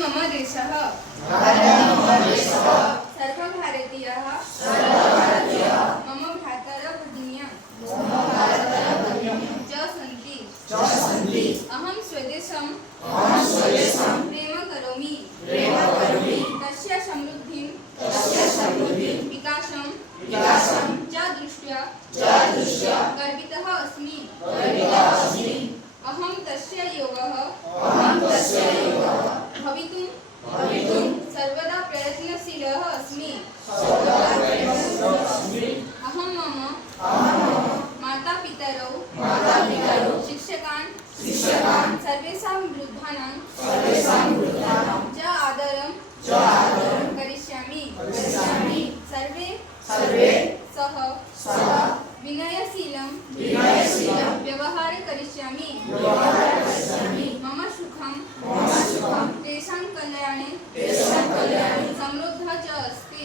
मम देशः सर्वभारतीयः मम भ्रातरभगिन्यः च सन्ति। अहं स्वदेशं प्रेम करोमि तस्य समृद्धिं विकासं च दृष्ट्वा गर्वितः अस्मि। अहं तस्य योगः भवितुं सर्वदा प्रयत्नशीलः अस्मि। अहं मम मातापितरौ शिक्षकान् सर्वेषां वृद्धानां च आदरं करिष्यामि। सर्वे सह विनयशीलं व्यवहार करिष्यामि। मम सुखं तेषां कल्याणे समृद्धः च अस्ति।